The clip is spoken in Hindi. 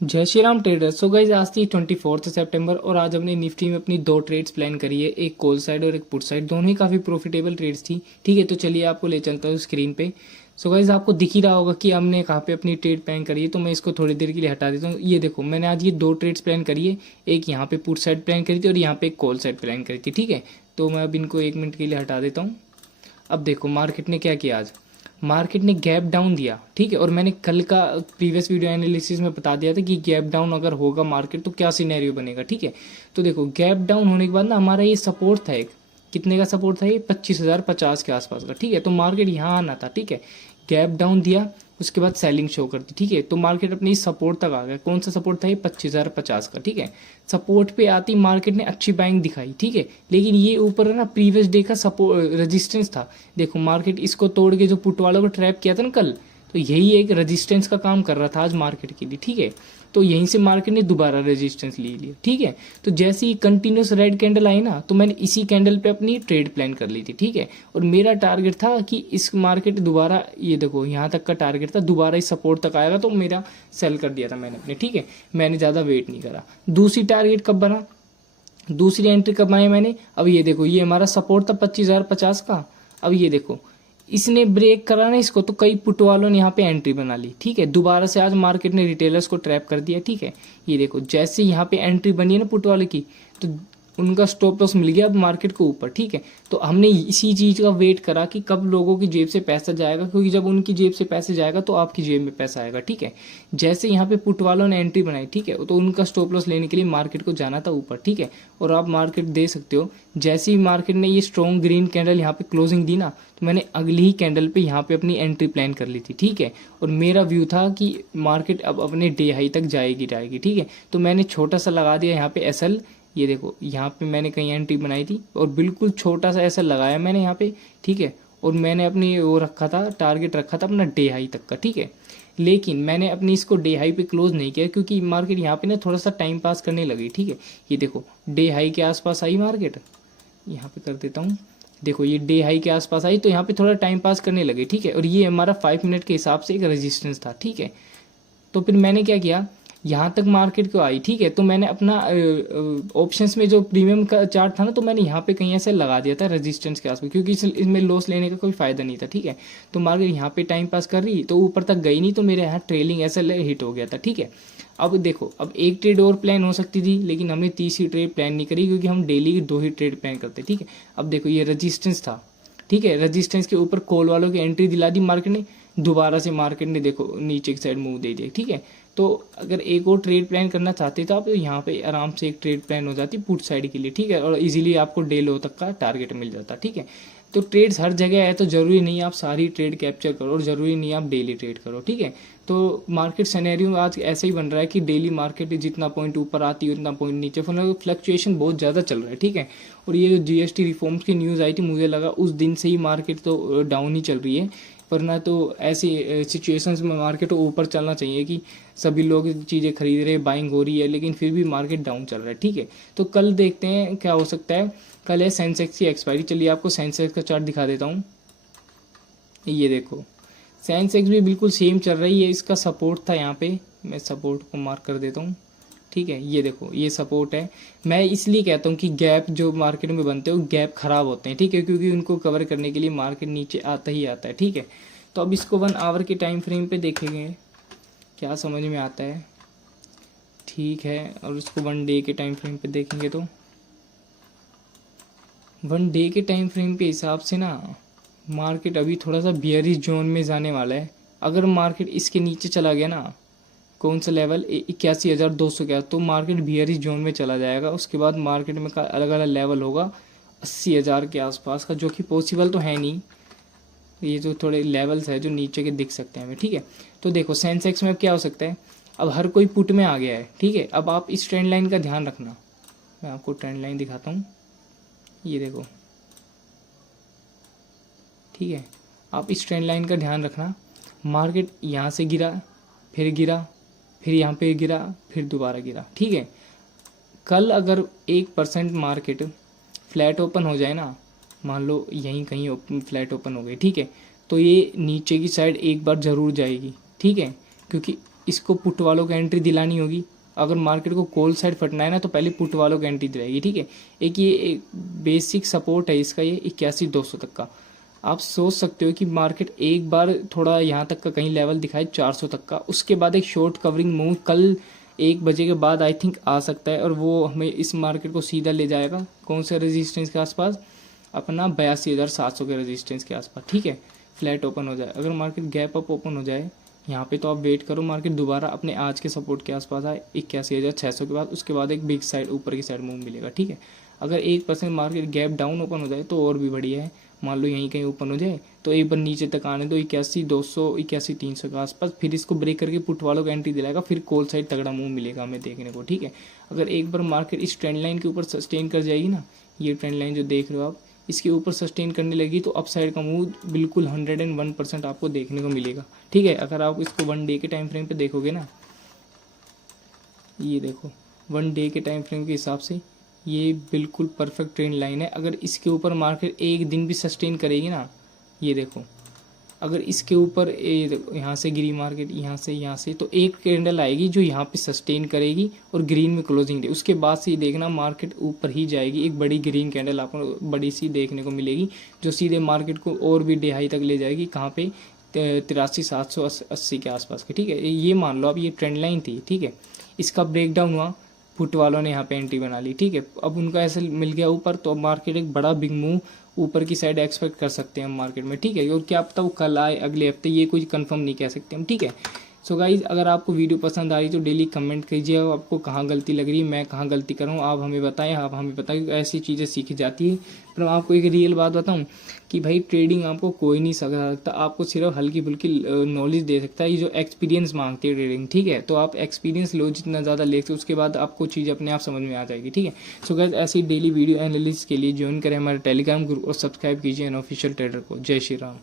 जय Shri Ram traders. So guys आज थी 24 सितंबर और आज हमने निफ्टी में अपनी दो ट्रेड्स प्लान करी है, एक कॉल साइड और एक पुट साइड। दोनों ही काफ़ी प्रॉफिटेबल ट्रेड्स थी। ठीक है, तो चलिए आपको ले चलता हूँ स्क्रीन पे। सो गाइज आपको दिख ही रहा होगा कि हमने कहाँ पे अपनी ट्रेड प्लान करी है, तो मैं इसको थोड़ी देर के लिए हटा देता हूँ। ये देखो, मैंने आज ये दो ट्रेड्स प्लान करी है, एक यहाँ पे पुट साइड प्लान करी थी और यहाँ पे एक कॉल साइड प्लान करी थी। ठीक है, तो मैं अब इनको 1 मिनट के लिए हटा देता हूँ। अब देखो मार्केट ने क्या किया आज। मार्केट ने गैप डाउन दिया, ठीक है, और मैंने कल का प्रीवियस वीडियो एनालिसिस में बता दिया था कि गैप डाउन अगर होगा मार्केट तो क्या सिनेरियो बनेगा। ठीक है, तो देखो गैप डाउन होने के बाद ना हमारा ये सपोर्ट था एक, कितने का सपोर्ट था ये, 25,050 के आसपास का। ठीक है, तो मार्केट यहाँ आना था। ठीक है, गैप डाउन दिया, उसके बाद सेलिंग शो कर दी। ठीक है, तो मार्केट अपनी सपोर्ट तक आ गया। कौन सा सपोर्ट था ये, 25,050 का। ठीक है, सपोर्ट पे आती मार्केट ने अच्छी बाइंग दिखाई। ठीक है, लेकिन ये ऊपर है ना प्रीवियस डे का सपोर्ट रेजिस्टेंस था। देखो मार्केट इसको तोड़ के जो पुट वालों को ट्रैप किया था ना कल, तो यही एक रेजिस्टेंस का काम कर रहा था आज मार्केट के लिए। ठीक है, तो यहीं से मार्केट ने दोबारा रेजिस्टेंस ले लिया। ठीक है, तो जैसे ही कंटिन्यूस रेड कैंडल आई ना, तो मैंने इसी कैंडल पे अपनी ट्रेड प्लान कर ली थी। ठीक है, और मेरा टारगेट था कि इस मार्केट दोबारा, ये देखो यहाँ तक का टारगेट था, दोबारा इस सपोर्ट तक आएगा तो मेरा सेल कर दिया था मैंने अपने। ठीक है, मैंने ज़्यादा वेट नहीं करा। दूसरी टारगेट कब बना, दूसरी एंट्री कब बनाई मैंने, अब ये देखो ये हमारा सपोर्ट था 25,050 का। अब ये देखो इसने ब्रेक करा ना इसको, तो कई पुट वालों ने यहाँ पे एंट्री बना ली। ठीक है, दोबारा से आज मार्केट ने रिटेलर्स को ट्रैप कर दिया। ठीक है, ये देखो जैसे यहाँ पे एंट्री बनी है ना पुट वाले की, तो उनका स्टॉप लॉस मिल गया अब मार्केट को ऊपर। ठीक है, तो हमने इसी चीज़ का वेट करा कि कब लोगों की जेब से पैसा जाएगा, क्योंकि जब उनकी जेब से पैसे जाएगा तो आपकी जेब में पैसा आएगा। ठीक है, जैसे यहाँ पे पुट वालों ने एंट्री बनाई, ठीक है, तो उनका स्टॉप लॉस लेने के लिए मार्केट को जाना था ऊपर। ठीक है, और आप मार्केट दे सकते हो, जैसे ही मार्केट ने ये स्ट्रॉन्ग ग्रीन कैंडल यहाँ पे क्लोजिंग दी ना, तो मैंने अगली ही कैंडल पे यहाँ पे अपनी एंट्री प्लान कर ली थी। ठीक है, और मेरा व्यू था कि मार्केट अब अपने डे हाई तक जाएगी। ठीक है, तो मैंने छोटा सा लगा दिया यहाँ पे एसएल। ये देखो यहाँ पे मैंने कहीं एंट्री बनाई थी और बिल्कुल छोटा सा एसएल लगाया मैंने यहाँ पे। ठीक है, और मैंने अपनी वो रखा था, टारगेट रखा था अपना डे हाई तक का। ठीक है, लेकिन मैंने अपनी इसको डे हाई पे क्लोज नहीं किया, क्योंकि मार्केट यहाँ पे ना थोड़ा सा टाइम पास करने लगी। ठीक है, ये देखो डे हाई के आसपास आई मार्केट, यहाँ पे कर देता हूँ। देखो ये डे हाई के आसपास आई, तो यहाँ पे थोड़ा टाइम पास करने लगे। ठीक है, और ये हमारा 5 मिनट के हिसाब से एक रेजिस्टेंस था। ठीक है, तो फिर मैंने क्या किया, यहाँ तक मार्केट को आई। ठीक है, तो मैंने अपना ऑप्शंस में जो प्रीमियम का चार्ट था ना, तो मैंने यहाँ पे कहीं ऐसे लगा दिया था रेजिस्टेंस के आसपास, क्योंकि इसमें लॉस लेने का कोई फायदा नहीं था। ठीक है, तो मार्केट यहाँ पे टाइम पास कर रही, तो ऊपर तक गई नहीं, तो मेरे यहाँ ट्रेलिंग ऐसे हिट हो गया था। ठीक है, अब देखो अब एक ट्रेड और प्लान हो सकती थी, लेकिन हमने तीसरी ट्रेड प्लान नहीं करी, क्योंकि हम डेली की 2 ही ट्रेड प्लान करते। ठीक है, अब देखो ये रजिस्टेंस था। ठीक है, रजिस्टेंस के ऊपर कॉल वालों की एंट्री दिला दी मार्केट ने, दोबारा से मार्केट ने देखो नीचे की साइड मूव दे दिया। ठीक है, तो अगर एक और ट्रेड प्लान करना चाहते तो आप यहाँ पे आराम से एक ट्रेड प्लान हो जाती पुट साइड के लिए। ठीक है, और इजीली आपको डे लो तक का टारगेट मिल जाता। ठीक है, तो ट्रेड्स हर जगह है, तो ज़रूरी नहीं आप सारी ट्रेड कैप्चर करो और ज़रूरी नहीं आप डेली ट्रेड करो। ठीक है, तो मार्केट सिनेरियो आज ऐसे ही बन रहा है कि डेली मार्केट जितना पॉइंट ऊपर आती है उतना पॉइंट नीचे, फ्लक्चुएशन बहुत ज़्यादा चल रहा है। ठीक है, और ये जो जीएसटी रिफॉर्म्स की न्यूज़ आई थी, मुझे लगा उस दिन से ही मार्केट तो डाउन ही चल रही है, वरना तो ऐसी सिचुएशंस में मार्केट को ऊपर चलना चाहिए कि सभी लोग चीज़ें खरीद रहे हैं, बाइंग हो रही है, लेकिन फिर भी मार्केट डाउन चल रहा है। ठीक है, तो कल देखते हैं क्या हो सकता है। कल है सेंसेक्स की एक्सपायरी। चलिए आपको सेंसेक्स का चार्ट दिखा देता हूँ। ये देखो सेंसेक्स भी बिल्कुल सेम चल रही है, इसका सपोर्ट था यहाँ पे, मैं सपोर्ट को मार्क कर देता हूँ। ठीक है, ये देखो ये सपोर्ट है। मैं इसलिए कहता हूँ कि गैप जो मार्केट में बनते हैं वो गैप खराब होते हैं। ठीक है, क्योंकि उनको कवर करने के लिए मार्केट नीचे आता ही आता है। ठीक है, तो अब इसको 1 आवर के टाइम फ्रेम पे देखेंगे क्या समझ में आता है। ठीक है, और उसको 1 डे के टाइम फ्रेम पे देखेंगे तो 1 डे के टाइम फ्रेम के हिसाब से ना मार्केट अभी थोड़ा सा बियरिश जोन में जाने वाला है। अगर मार्केट इसके नीचे चला गया ना, कौन सा लेवल 81,200 तो मार्केट बियरिश जोन में चला जाएगा। उसके बाद मार्केट में का अलग अलग लेवल होगा 80,000 के आसपास का, जो कि पॉसिबल तो है नहीं। ये जो थोड़े लेवल्स है जो नीचे के दिख सकते हैं हमें। ठीक है, तो देखो सेंसेक्स में अब क्या हो सकता है, अब हर कोई पुट में आ गया है। ठीक है, अब आप इस ट्रेंड लाइन का ध्यान रखना, मैं आपको ट्रेंड लाइन दिखाता हूँ। ये देखो, ठीक है, आप इस ट्रेंड लाइन का ध्यान रखना। मार्केट यहाँ से गिरा, फिर गिरा, फिर यहाँ पे गिरा, फिर दोबारा गिरा। ठीक है, कल अगर 1% मार्केट फ्लैट ओपन हो जाए ना, मान लो यहीं कहीं फ्लैट ओपन हो गई, ठीक है, तो ये नीचे की साइड एक बार ज़रूर जाएगी। ठीक है, क्योंकि इसको पुट वालों को एंट्री दिलानी होगी। अगर मार्केट को कॉल साइड फटना है ना तो पहले पुट वालों को एंट्री दिलाएगी, ठीक है। एक ये एक बेसिक सपोर्ट है इसका, ये 81,200 तक का। आप सोच सकते हो कि मार्केट एक बार थोड़ा यहाँ तक का कहीं लेवल दिखाए 400 तक का, उसके बाद एक शॉर्ट कवरिंग मूव कल 1 बजे के बाद आई थिंक आ सकता है, और वो हमें इस मार्केट को सीधा ले जाएगा कौन से रेजिस्टेंस के आसपास, अपना 82,700 के रेजिस्टेंस के आसपास, ठीक है। फ्लैट ओपन हो जाए, अगर मार्केट गैप अप ओपन हो जाए यहाँ पे तो आप वेट करो मार्केट दोबारा अपने आज के सपोर्ट के आसपास आए 81,600 के बाद, उसके बाद एक बिग साइड ऊपर की साइड मूव मिलेगा, ठीक है। अगर 1% मार्केट गैप डाउन ओपन हो जाए तो और भी बढ़िया है, मान लो यहीं कहीं ओपन हो जाए तो एक बार नीचे तक आने दो 81,200 81,300 के आसपास, फिर इसको ब्रेक करके पुट वालों को एंट्री दिलाएगा, फिर कॉल साइड तगड़ा मूव मिलेगा हमें देखने को, ठीक है। अगर एक बार मार्केट इस ट्रेंड लाइन के ऊपर सस्टेन कर जाएगी ना, ये ट्रेंड लाइन जो देख रहे हो आप, इसके ऊपर सस्टेन करने लगी तो अपसाइड का मूव बिल्कुल 101% आपको देखने को मिलेगा, ठीक है। अगर आप इसको 1 डे के टाइम फ्रेम पे देखोगे ना, ये देखो 1 डे के टाइम फ्रेम के हिसाब से ये बिल्कुल परफेक्ट ट्रेंड लाइन है। अगर इसके ऊपर मार्केट एक दिन भी सस्टेन करेगी ना, ये देखो अगर इसके ऊपर यहाँ से गिरी मार्केट, यहाँ से तो एक कैंडल आएगी जो यहाँ पे सस्टेन करेगी और ग्रीन में क्लोजिंग दे, उसके बाद से ये देखना मार्केट ऊपर ही जाएगी, एक बड़ी ग्रीन कैंडल आपको बड़ी सी देखने को मिलेगी जो सीधे मार्केट को और भी हाई तक ले जाएगी, कहाँ पे 83,780 के आसपास के, ठीक है। ये मान लो अब ये ट्रेंड लाइन थी, ठीक है। इसका ब्रेकडाउन हुआ, पुट वालों ने यहाँ पे एंट्री बना ली, ठीक है। अब उनका ऐसे मिल गया ऊपर, तो अब मार्केट एक बड़ा बिग मूव ऊपर की साइड एक्सपेक्ट कर सकते हैं हम मार्केट में, ठीक है। और क्या पता वो कल आए अगले हफ्ते, ये कुछ कंफर्म नहीं कह सकते हम, ठीक है। सो गाइज अगर आपको वीडियो पसंद आ रही तो डेली कमेंट कीजिए आपको कहाँ गलती लग रही है, मैं कहाँ गलती कर रहा हूँ, आप हमें बताएं, आप हमें बताएं, ऐसी चीज़ें सीखी जाती है। पर मैं आपको एक रियल बात बताऊँ कि भाई ट्रेडिंग आपको कोई नहीं सिखा सकता, आपको सिर्फ हल्की फुल्की नॉलेज दे सकता है, ये जो एक्सपीरियंस मांगती है ट्रेडिंग, ठीक है। तो आप एक्सपीरियंस लो जितना ज़्यादा लेते उसके बाद आपको चीज़ अपने आप समझ में आ जाएगी, ठीक है। सो गाइस ऐसी डेली वीडियो एनालिसिस के लिए ज्वाइन करें हमारे टेलीग्राम ग्रुप और सब्सक्राइब कीजिए अनऑफिशियल ट्रेडर को। जय श्री राम।